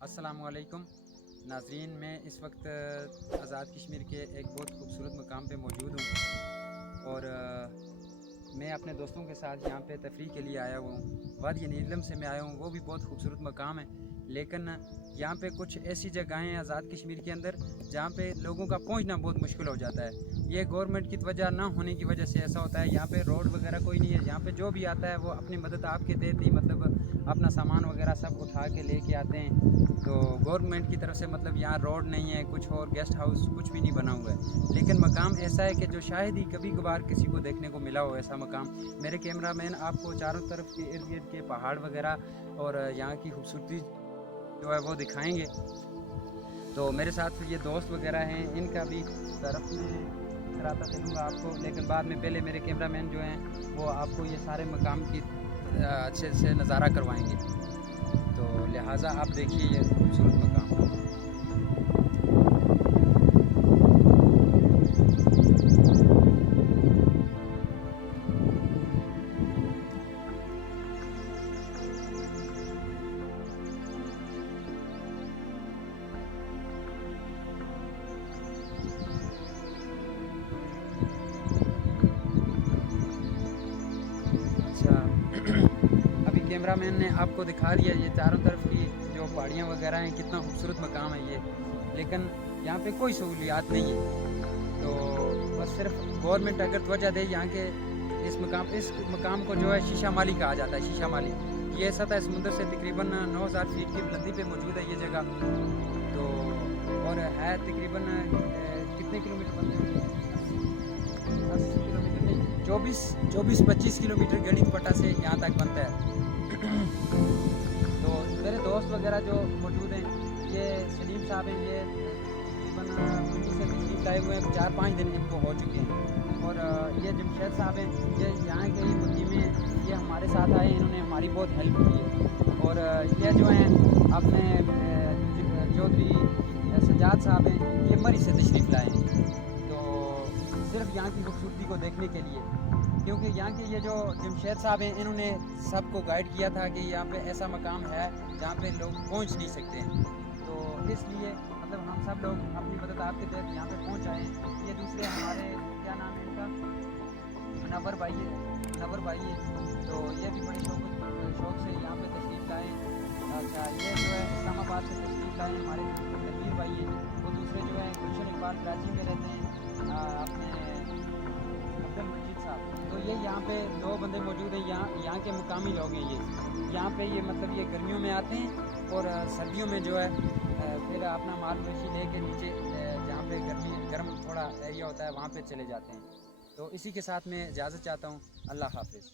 अस्सलामुअलैकुम नाज़रीन, मैं इस वक्त आज़ाद कश्मीर के एक बहुत खूबसूरत मकाम पे मौजूद हूँ और मैं अपने दोस्तों के साथ यहाँ पे तफरीह के लिए आया हुआ हूँ। वादी नीलम से मैं आया हूँ, वो भी बहुत खूबसूरत मकाम है, लेकिन यहाँ पे कुछ ऐसी जगहें हैं आज़ाद कश्मीर के अंदर जहाँ पे लोगों का पहुँचना बहुत मुश्किल हो जाता है। ये गवर्नमेंट की वजह ना होने की वजह से ऐसा होता है। यहाँ पे रोड वगैरह कोई नहीं है। यहाँ पे जो भी आता है वो अपनी मदद आपके देती, मतलब अपना सामान वगैरह सब उठा के लेके आते हैं। तो गवर्नमेंट की तरफ से मतलब यहाँ रोड नहीं है, कुछ और गेस्ट हाउस कुछ भी नहीं बना हुआ है। लेकिन मकाम ऐसा है कि जो शायद ही कभी कभार किसी को देखने को मिला हो ऐसा मकाम। मेरे कैमरामैन आपको चारों तरफ के इर्द गिर्द के पहाड़ वगैरह और यहाँ की खूबसूरती जो है वो दिखाएंगे। तो मेरे साथ ये दोस्त वगैरह हैं, इनका भी तरफ में कराता चलूँगा आपको, लेकिन बाद में पहले मेरे कैमरामैन जो हैं वो आपको ये सारे मकाम की अच्छे से नज़ारा करवाएंगे। तो लिहाजा आप देखिए ये खूबसूरत मकाम। अच्छा अभी कैमरामैन ने आपको दिखा दिया ये चारों तरफ की जो पहाड़ियाँ वगैरह हैं, कितना खूबसूरत मकाम है ये, लेकिन यहाँ पे कोई सहूलियात नहीं है। तो बस सिर्फ गवर्नमेंट अगर तवज्जो दे यहाँ के इस मकाम को जो है शीशा माली कहा जाता है। शीशा माली ये सतह समुद्र से तकरीबन 9000 फीट की बुलंदी पे मौजूद है ये जगह। तो और है तकरीबन कितने किलोमीटर बनते हैं, 80 किलोमीटर नहीं, 24-25 किलोमीटर गणित पट्टा से यहाँ तक बनता है। तो मेरे दोस्त वगैरह जो मौजूद हैं, ये सलीम साहब हैं, ये तकरीबन मंडी से तशरीफ लाए हुए हैं, 4-5 दिन इनको हो चुके हैं। और ये जमशेद साहब हैं, ये यहाँ के ही मुकीम हैं, ये हमारे साथ आए, इन्होंने हमारी बहुत हेल्प की है। और ये जो हैं अपने चौधरी सजाद साहब हैं, ये मरी से तशरीफ़ लाए हैं, तो सिर्फ यहाँ की खूबसूरती को देखने के लिए। क्योंकि यहाँ के ये जो जमशेद साहब हैं, इन्होंने सबको गाइड किया था कि यहाँ पे ऐसा मकाम है जहाँ पे लोग पहुँच नहीं सकते हैं। तो इसलिए मतलब हम सब लोग अपनी मदद आपके तहत यहाँ पे पहुँच आए हैं। ये दूसरे हमारे क्या नाम है इनका, मुनव्वर भाई है, तो ये भी बड़े शौक से यहाँ पे तशरीफ़ लाए। अच्छा ये जो है इस्लामाबाद से तशरीफ़ लाए हमारे नबीर भाई है, वो दूसरे जो है गुलशन इकबाल कराची में रहते हैं, अपने अब्दुल मजीद साहब। तो ये यहाँ पे 2 बंदे मौजूद हैं, यहाँ के मुकामी लोग हैं। ये यहाँ पे ये मतलब ये गर्मियों में आते हैं और सर्दियों में जो है फिर अपना माल मवेशी लेके नीचे जहाँ पे गर्म थोड़ा एरिया होता है वहाँ पे चले जाते हैं। तो इसी के साथ मैं इजाज़त चाहता हूँ। अल्लाह हाफिज़।